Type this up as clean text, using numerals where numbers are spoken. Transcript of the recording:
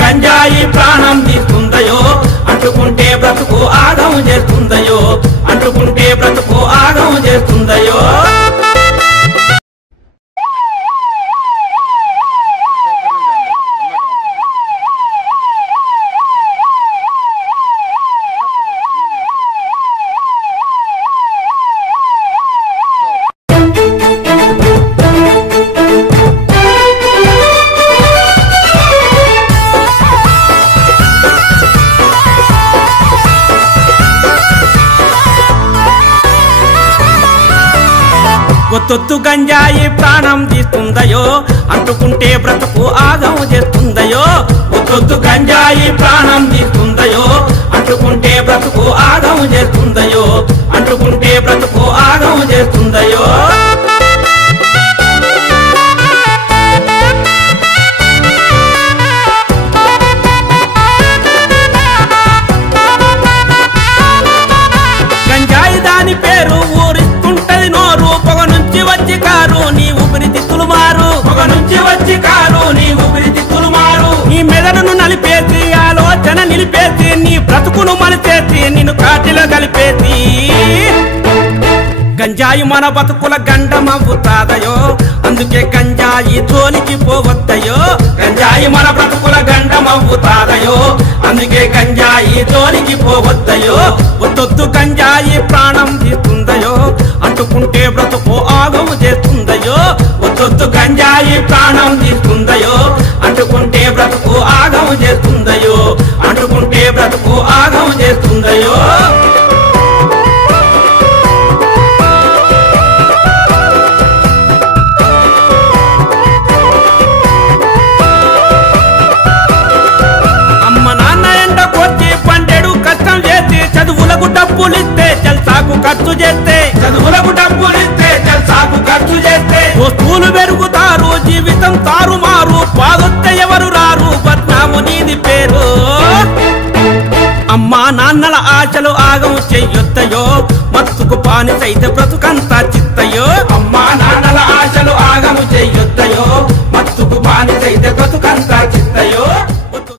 గంజాయి ప్రాణం తీస్తుందయో అంటుకుంటే బ్రతుకు ఆగం చేస్తుందయో అంటుకుంటే బ్రతుకు ఆగం చేస్తుందయో ఒత్తొత్తు గంజాయి ప్రాణం తీస్తుందయో అంటుకుంటే బ్రతుకు ఆగం చేస్తుందయో ఒత్తొత్తు గంజాయి ప్రాణం తీస్తుందయో అంటుకుంటే బ్రతుకు ఆగం చేస్తుందయో అంటుకుంటే బ్రతుకు ఆగం చేస్తుందయో గంజాయి దాని పేరు ఊరిస్తుంటది నోరు పొగ నుంచి వచ్చి కారు నీ ఊపిరితిత్తులు మారు పొగ నుంచి వచ్చి కారు నీ ఊపిరితిత్తులు మారు నీ మెదడును నలిపేసి ఆలోచన నిలిపేసి నీ బ్రతుకును మలిచేసి నిన్ను కాటిలో కలిపేసి గంజాయి మన బతుకుల గండమవుతాదయో అందుకే గంజాయి జోలికి పోవద్దయో గంజాయి మన బ్రతుకుల గండమవుతాదయో అందుకే గంజాయి జోలికి పోవద్దయో ఒత్తొత్తు గంజాయి ప్రాణం తీస్తుందయో అంటుకుంటే బ్రతుకు ఆగం చేస్తుందయో ఒత్తొత్తు గంజాయి ప్రాణం తీస్తుందయో అంటుకుంటే బ్రతుకు ఆగం చేస్తుందయో అంటుకుంటే బ్రతుకు ఆగం చేస్తుందయో చదువులకు డబ్బులిస్తే జల్సాకు ఖర్చు చేస్తే చదువులకు డబ్బులిస్తే జల్సాకు ఖర్చు చేస్తే వస్తువులు పెరుగుతారు జీవితం తారుమారు బాధొస్తే ఎవరు రారు బద్నాము నీది పేరు అమ్మా నాన్నల ఆశలు ఆగం చెయ్యొద్దయో మత్తుకు పానిసైతే బ్రతుకంతా